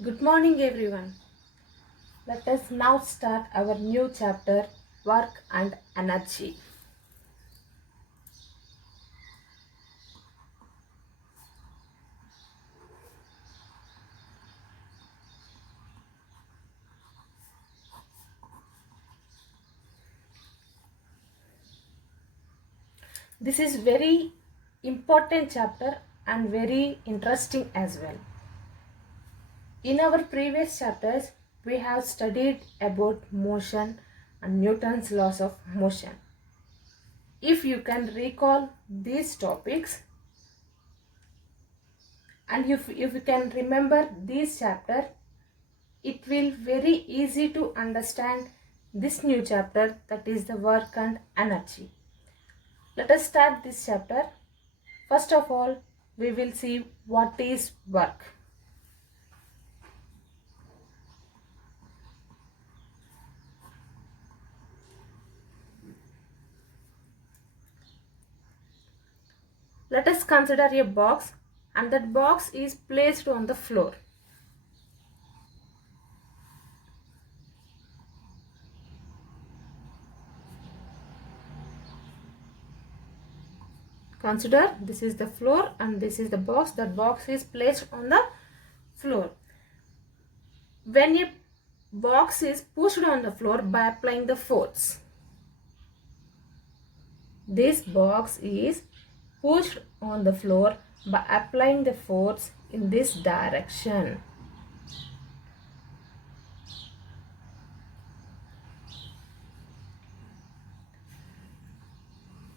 Good morning, everyone. Let us now start our new chapter, Work and Energy. This is very important chapter and very interesting as well. In our previous chapters, we have studied about motion and Newton's laws of motion. If you can recall these topics and if you can remember this chapter, it will very easy to understand this new chapter, that is the work and energy. Let us start this chapter. First of all, we will see what is work. Let us consider a box, and that box is placed on the floor. Consider this is the floor and this is the box. That box is placed on the floor. When a box is pushed on the floor by applying the force, this box is pushed on the floor by applying the force in this direction.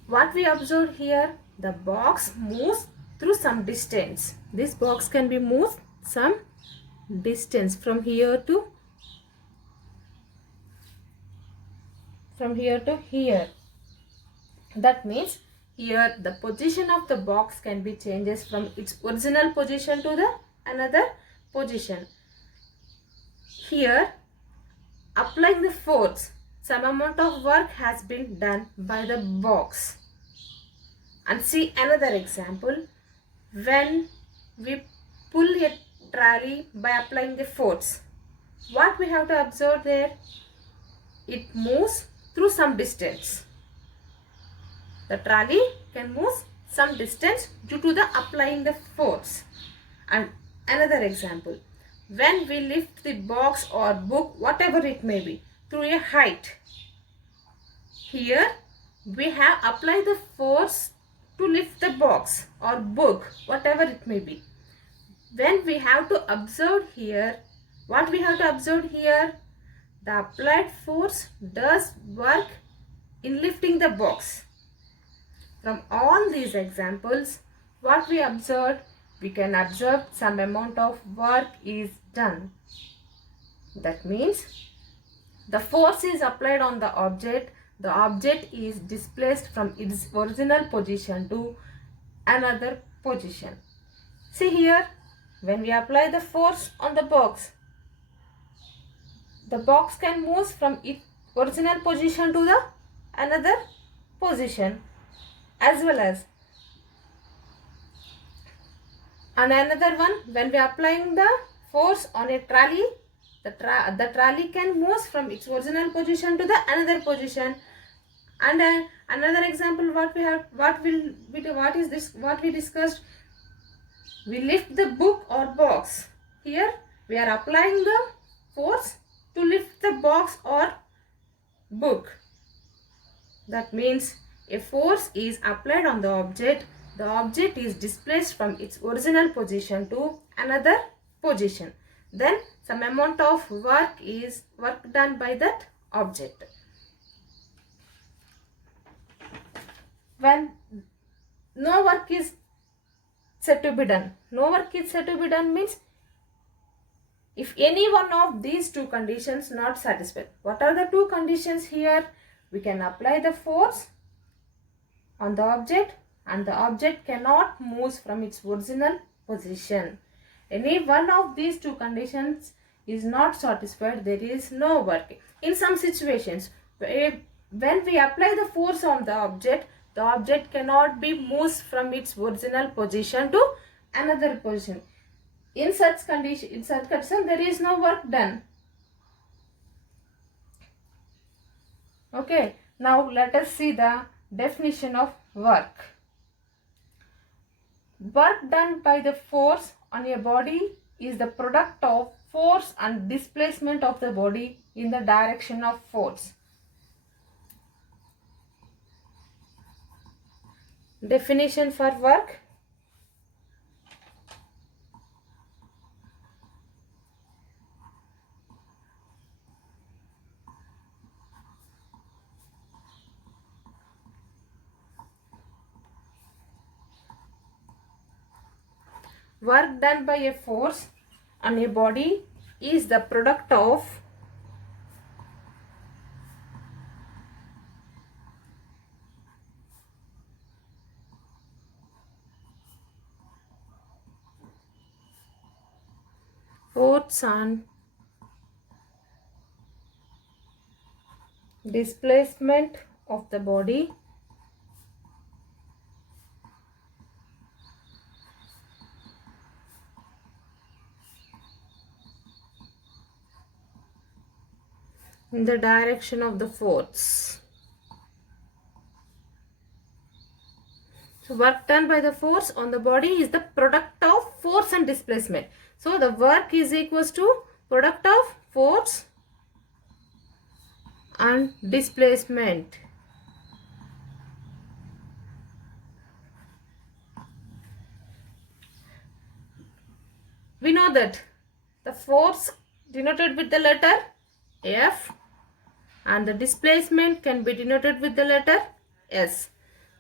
What we observe here, the box moves through some distance. This box can be moved some distance from here to here. That means here the position of the box can be changes from its original position to the another position. Here, applying the force, some amount of work has been done by the box. And see another example. When we pull a trolley by applying the force, what we have to observe there? It moves through some distance. The trolley can move some distance due to the applying the force. And another example, when we lift the box or book, whatever it may be, through a height, here we have applied the force to lift the box or book, whatever it may be. When we have to observe here, what we have to observe here? The applied force does work in lifting the box. From all these examples, what we observed, we can observe some amount of work is done. That means the force is applied on the object is displaced from its original position to another position. See here, when we apply the force on the box can move from its original position to the another position, as well as and another one, when we are applying the force on a trolley, the trolley can move from its original position to the another position. And another example, what we discussed, we lift the book or box. Here we are applying the force to lift the box or book. That means a force is applied on the object is displaced from its original position to another position. Then some amount of work done by that object. When no work is said to be done, means if any one of these two conditions not satisfied. What are the two conditions here? We can apply the force on the object and the object cannot move from its original position. Any one of these two conditions is not satisfied, there is no work. In some situations, when we apply the force on the object cannot be moved from its original position to another position. In such condition, there is no work done. Okay, now let us see the definition of work. Work done by the force on a body is the product of force and displacement of the body in the direction of force. Definition for work. Work done by a force on a body is the product of force and displacement of the body in the direction of the force. So work done by the force on the body is the product of force and displacement. So the work is equals to product of force and displacement. We know that the force denoted with the letter F and the displacement can be denoted with the letter S.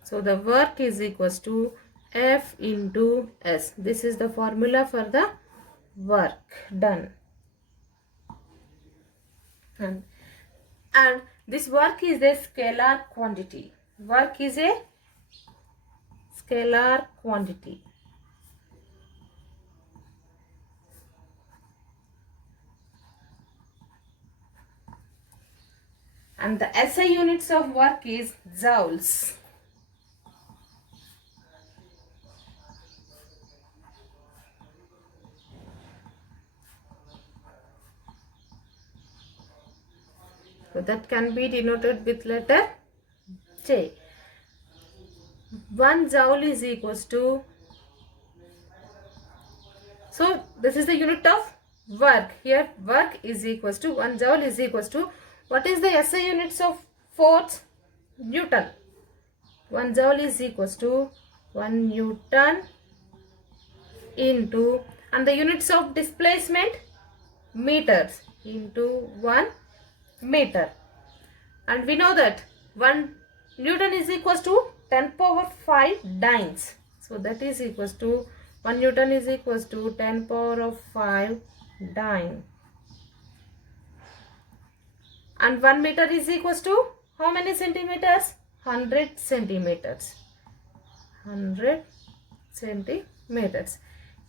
So the work is equals to F into S. This is the formula for the work done. And this work is a scalar quantity. Work is a scalar quantity. And the SI units of work is joules. So that can be denoted with letter J. 1 joule is equals to, so this is the unit of work. Here work is equals to 1 joule is equals to, what is the SI units of force? Newton. 1 joule is equals to 1 Newton into, and the units of displacement meters into 1 meter. And we know that 1 Newton is equals to 10 power 5 dynes. So that is equals to 1 Newton is equals to 10 power of 5 dyne. And 1 meter is equals to how many centimeters? 100 centimeters. 100 centimeters.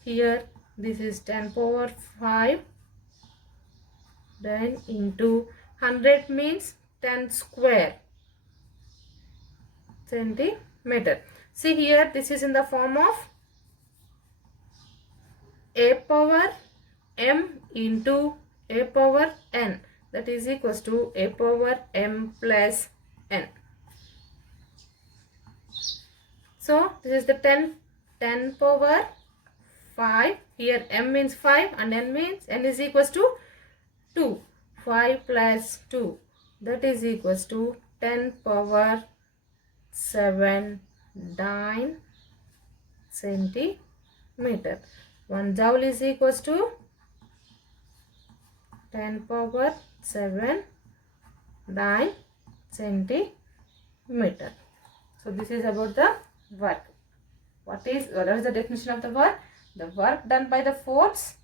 Here this is 10 power 5 then into 100 means 10 square centimeter. See here, this is in the form of a power m into a power n, that is equals to a power m plus n. So this is the 10 power 5. Here m means 5 and n means n is equals to 2. 5 plus 2, that is equals to 10 power 7 dyne centimeter. 1 joule is equals to 10 power 7 dyne centimeter. So this is about the work. What is the definition of the work? The work done by the force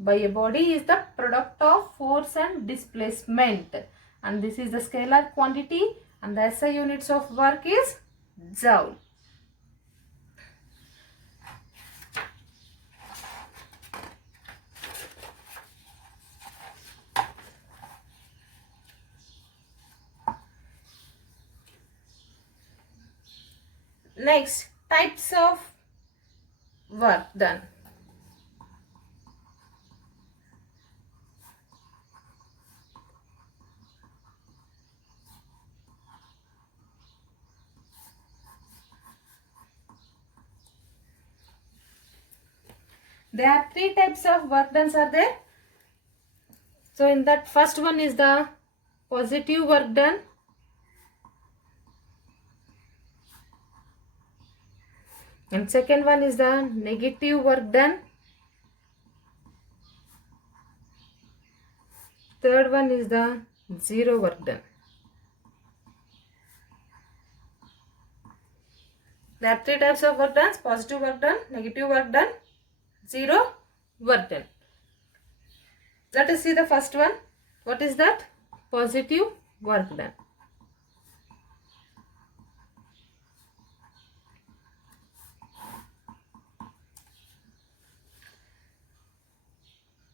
by a body is the product of force and displacement, and this is the scalar quantity, and the SI units of work is joule. Next, types of work done. There are three types of work done are there. So in that first one is the positive work done. And second one is the negative work done. Third one is the zero work done. There are three types of work done: positive work done, negative work done, zero work done. Let us see the first one. What is that? Positive work done.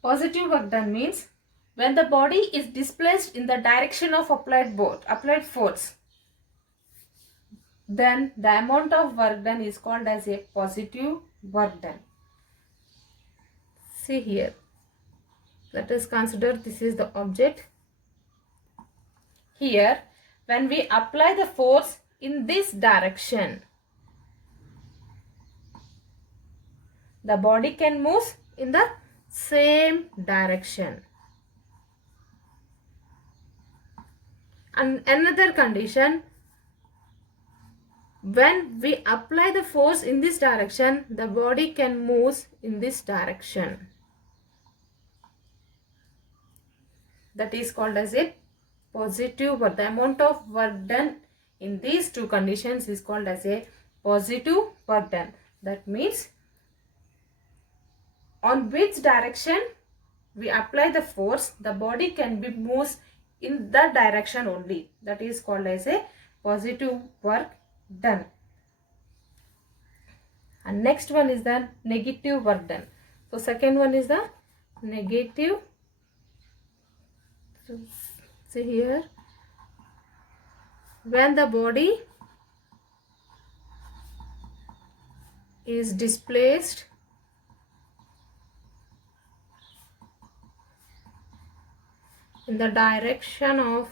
Positive work done means when the body is displaced in the direction of applied force, then the amount of work done is called as a positive work done. See here. Let us consider this is the object. Here, when we apply the force in this direction, the body can move in the same direction. And another condition, when we apply the force in this direction, the body can move in this direction. That is called as a positive work. The amount of work done in these two conditions is called as a positive work done. That means on which direction we apply the force, the body can be moved in that direction only. That is called as a positive work done. And next one is the negative work done. So second one is the negative. So see here, when the body is displaced in the direction of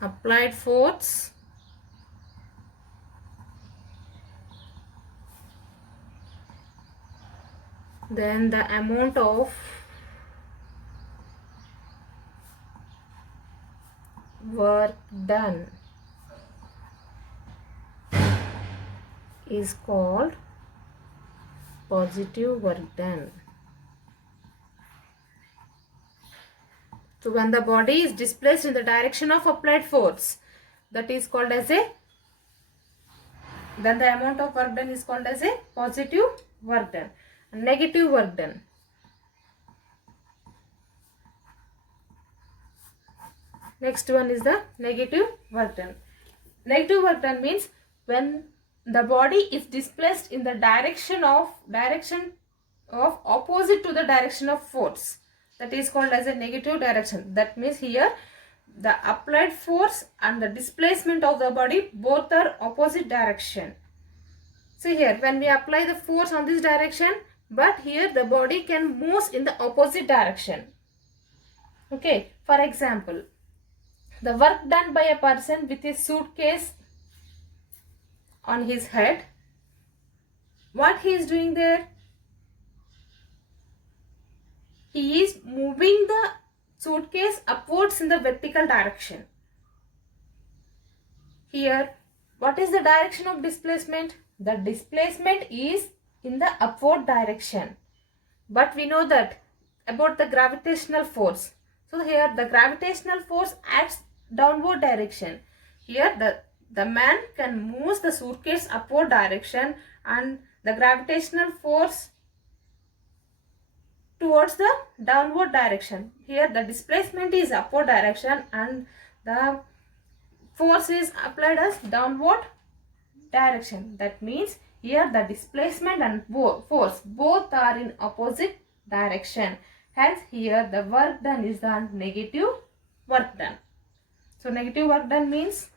applied force, then the amount of work done is called positive work done. So when the body is displaced in the direction of applied force, that is called as a, then the amount of work done is called as a positive work done. And negative work done. Next one is the negative work done. Negative work done means when the body is displaced in the direction of opposite to the direction of force. That is called as a negative direction. That means here the applied force and the displacement of the body both are opposite direction. See here, when we apply the force on this direction, but here the body can move in the opposite direction. Okay, for example, the work done by a person with a suitcase on his head, what he is doing there? He is moving the suitcase upwards in the vertical direction. Here, what is the direction of displacement? The displacement is in the upward direction. But we know that about the gravitational force. So here the gravitational force acts downward direction. Here the man can move the suitcase upward direction and the gravitational force towards the downward direction. Here the displacement is upward direction and the force is applied as downward direction. That means here the displacement and force both are in opposite direction. Hence here the work done is the negative work done. So negative work done means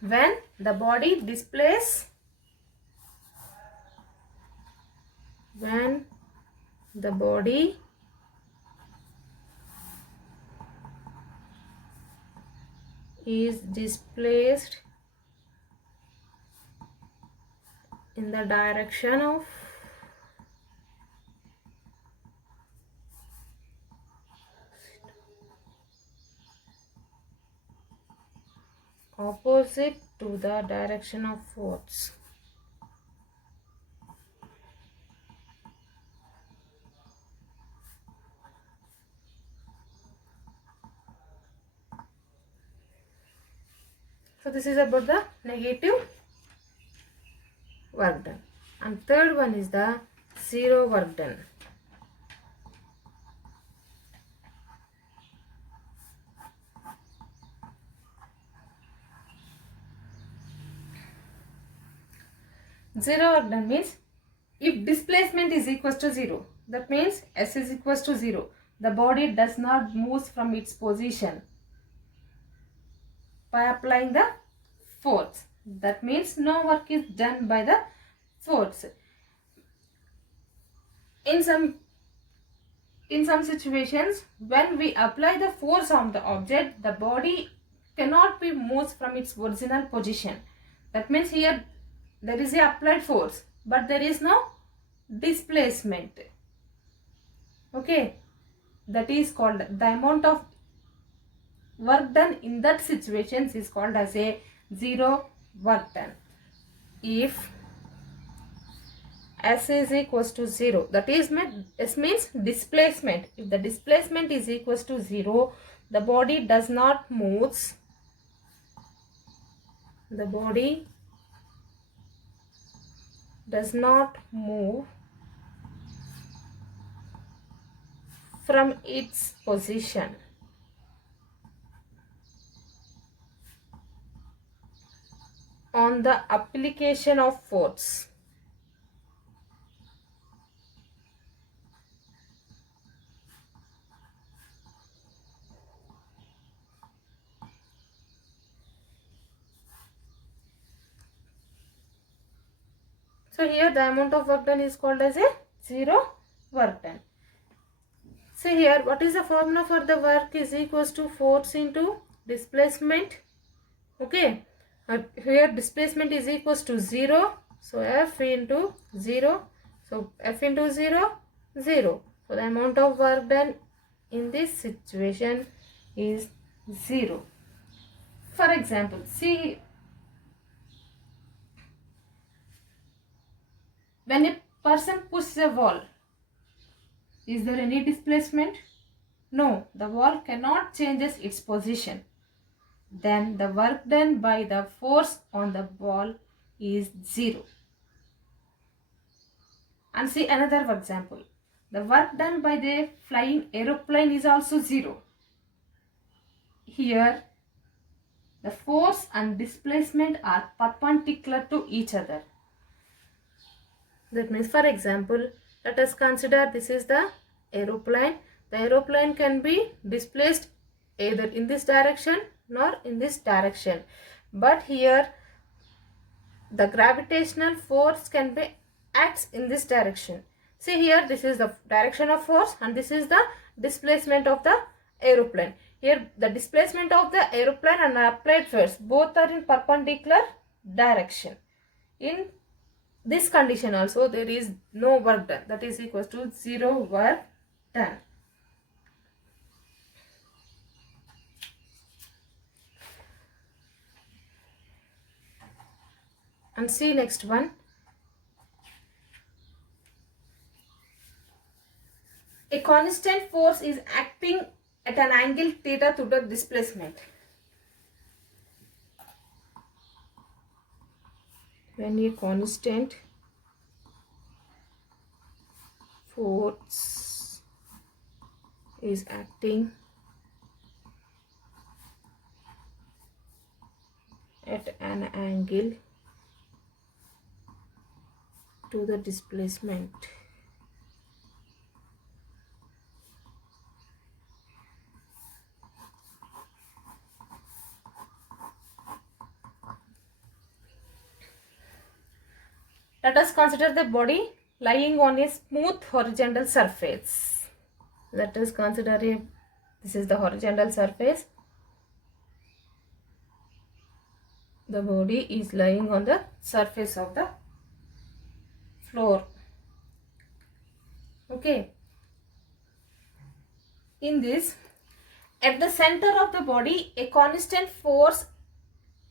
when the body displaces, when the body is displaced in the direction of opposite to the direction of force. So this is about the negative work done. And third one is the zero work done. Zero work done means if displacement is equal to 0, that means S is equal to 0. The body does not move from its position by applying the force. That means no work is done by the force. In some situations, when we apply the force on the object, the body cannot be moved from its original position. That means here there is a applied force, but there is no displacement. Okay, that is called the amount of work done in that situation is called as a zero work done. If S is equals to 0, that is S means displacement. If the displacement is equals to 0, the body does not move. The body does not move from its position. On the application of force. So here the amount of work done is called as a zero work done. See here, what is the formula for the work is equals to force into displacement. Okay, here displacement is equals to 0. So F into 0. So F into 0, 0. So the amount of work done in this situation is 0. For example, see, when a person pushes a wall, is there any displacement? No, the wall cannot change its position. Then the work done by the force on the wall is 0. And see another example. The work done by the flying aeroplane is also 0. Here, the force and displacement are perpendicular to each other. That means, for example, let us consider this is the aeroplane. The aeroplane can be displaced either in this direction nor in this direction. But here, the gravitational force can be acts in this direction. See here, this is the direction of force and this is the displacement of the aeroplane. Here, the displacement of the aeroplane and applied force both are in perpendicular direction. In this condition also there is no work done, that is equals to 0 work done. And see next one. A constant force is acting at an angle theta to the displacement. When a constant force is acting at an angle to the displacement. Let us consider the body lying on a smooth horizontal surface. Let us consider this is the horizontal surface. The body is lying on the surface of the floor. Okay. In this, at the center of the body, a constant force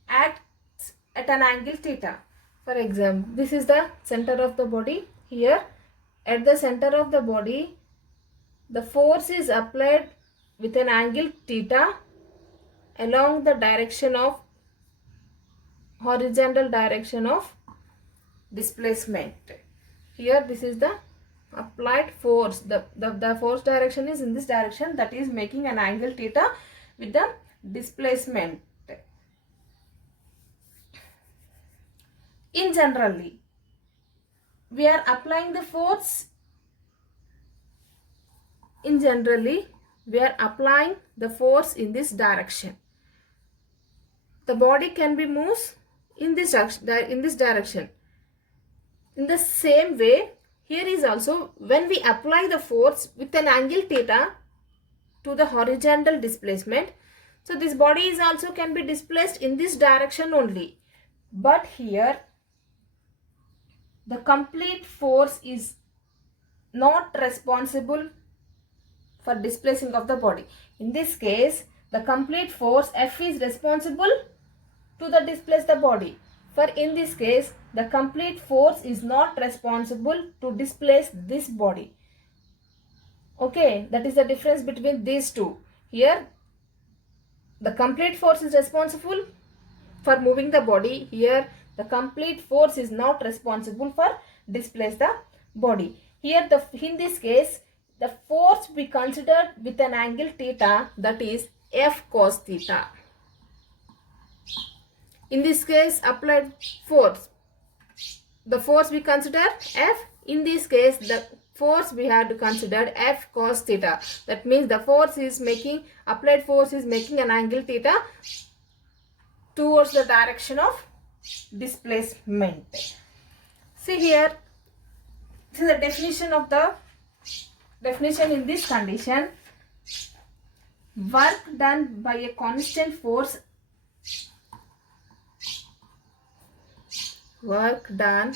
acts at an angle theta. For example, this is the center of the body. Here, at the center of the body, the force is applied with an angle theta along the direction of horizontal direction of displacement. Here, this is the applied force. The force direction is in this direction, that is making an angle theta with the displacement. In generally, we are applying the force. In generally, we are applying the force in this direction. The body can be moved in this direction. In the same way, here is also when we apply the force with an angle theta to the horizontal displacement. So this body is also can be displaced in this direction only. But here the complete force is not responsible for displacing of the body. In this case, the complete force F is responsible to the displace the body. For in this case, the complete force is not responsible to displace this body. Okay, that is the difference between these two. Here, the complete force is responsible for moving the body. Here, the complete force is not responsible for displace the body. Here, in this case, the force we considered with an angle theta, that is F cos theta. In this case, applied force. The force we consider F. In this case, the force we had to consider F cos theta. That means the force is making, applied force is making an angle theta towards the direction of displacement. See here, this is the definition in this condition. Work done by a constant force. Work done,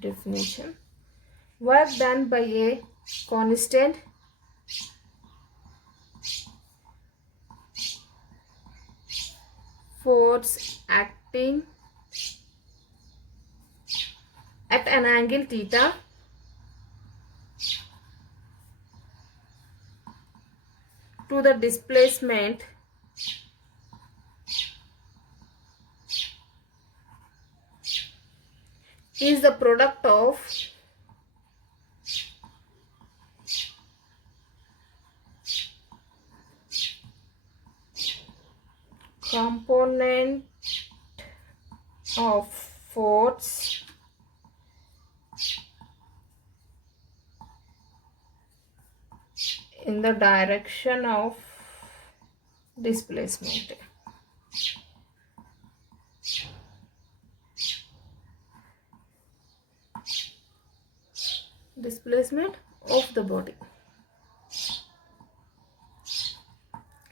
definition, work done by a constant force acting at an angle theta to the displacement is the product of component of force in the direction of displacement. Displacement of the body.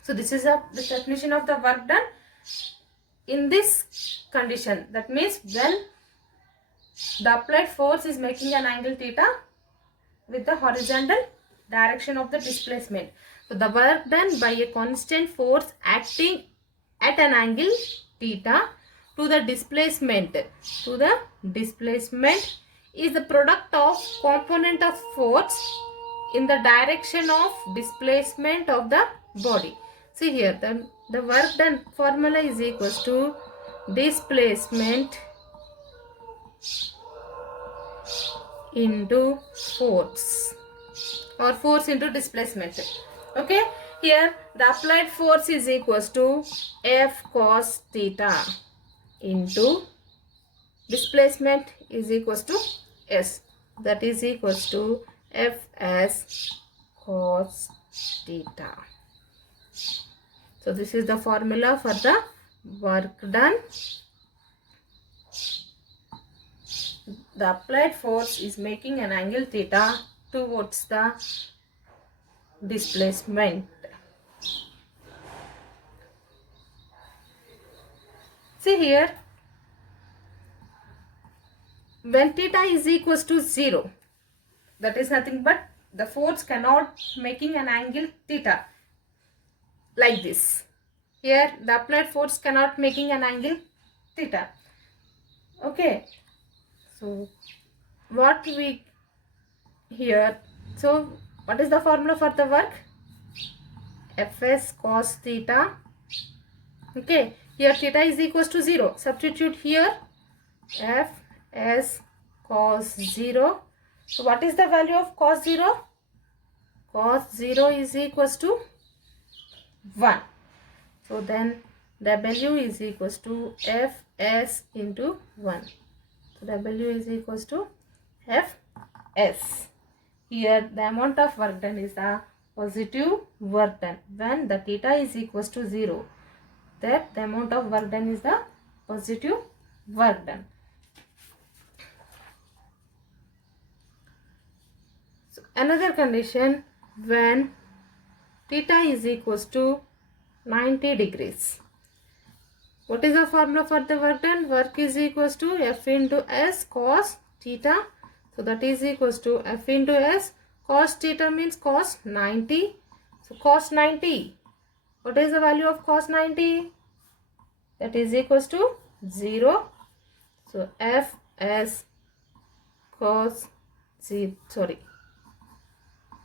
So this is the definition of the work done in this condition. That means when the applied force is making an angle theta with the horizontal direction of the displacement. So the work done by a constant force acting at an angle theta to the displacement is the product of component of force in the direction of displacement of the body. See here, the work done formula is equals to displacement into force, or force into displacement. Okay, here the applied force is equals to F cos theta into displacement is equals to S, that is equals to F as cos theta. So this is the formula for the work done. The applied force is making an angle theta towards the displacement. See here, when theta is equals to 0, that is nothing but the force cannot making an angle theta like this. Here the applied force cannot making an angle theta. Okay, so what we here, so what is the formula for the work? Fs cos theta. Okay, here theta is equals to 0, substitute here Fs cos 0. So what is the value of cos 0? Cos 0 is equals to 1. So then W is equals to Fs into 1. So W is equals to Fs. Here the amount of work done is the positive work done. When the theta is equals to 0, that the amount of work done is the positive work done. So another condition, when theta is equals to 90 degrees. What is the formula for the work done? Work is equals to F into S cos theta. So that is equals to F into S. Cos theta means cos 90. So cos 90. What is the value of cos 90? That is equals to 0. So Fs cos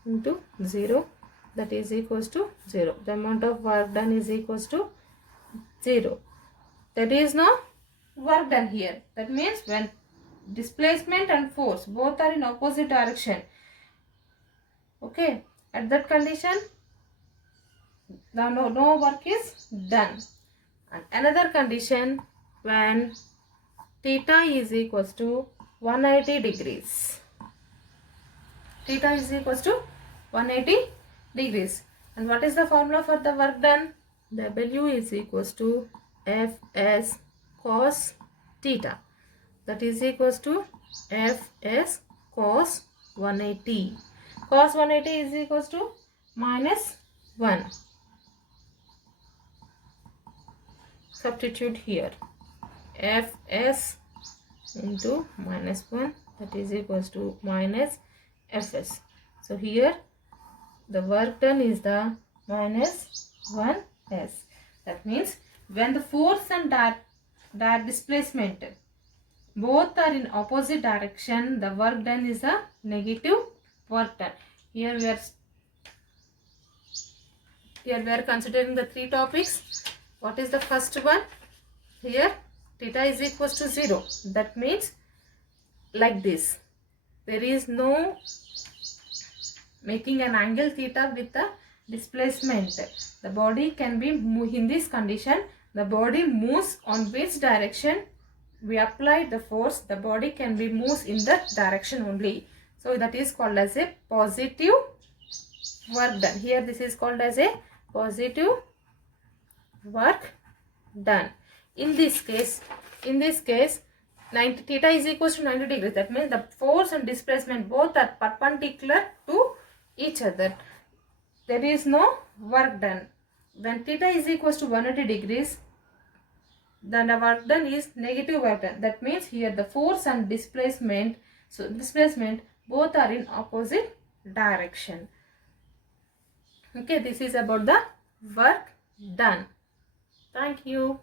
into 0, that is equals to 0. The amount of work done is equals to 0. There is no work done here. That means when displacement and force both are in opposite direction, okay, at that condition the no work is done. And another condition, when theta is equals to 180 degrees. Theta is equals to 180 degrees. And what is the formula for the work done? W is equals to Fs cos theta. That is equals to Fs cos 180. Cos 180 is equals to minus 1. Substitute here. Fs into minus 1, that is equals to minus Fs. So here the work done is the minus 1s. That means when the force and that displacement both are in opposite direction, the work done is a negative work done. Here we are considering the 3 topics. What is the first one? Here theta is equals to 0. That means like this. There is no making an angle theta with the displacement. The body can be in this condition. The body moves on which direction we apply the force. The body can be moves in that direction only. So that is called as a positive work done. Here this is called as a positive work done. In this case 90 theta is equals to 90 degrees. That means the force and displacement both are perpendicular to each other. There is no work done. When theta is equals to 180 degrees, then the work done is negative work done. That means here the force and displacement, so displacement both are in opposite direction. Okay, this is about the work done. Thank you.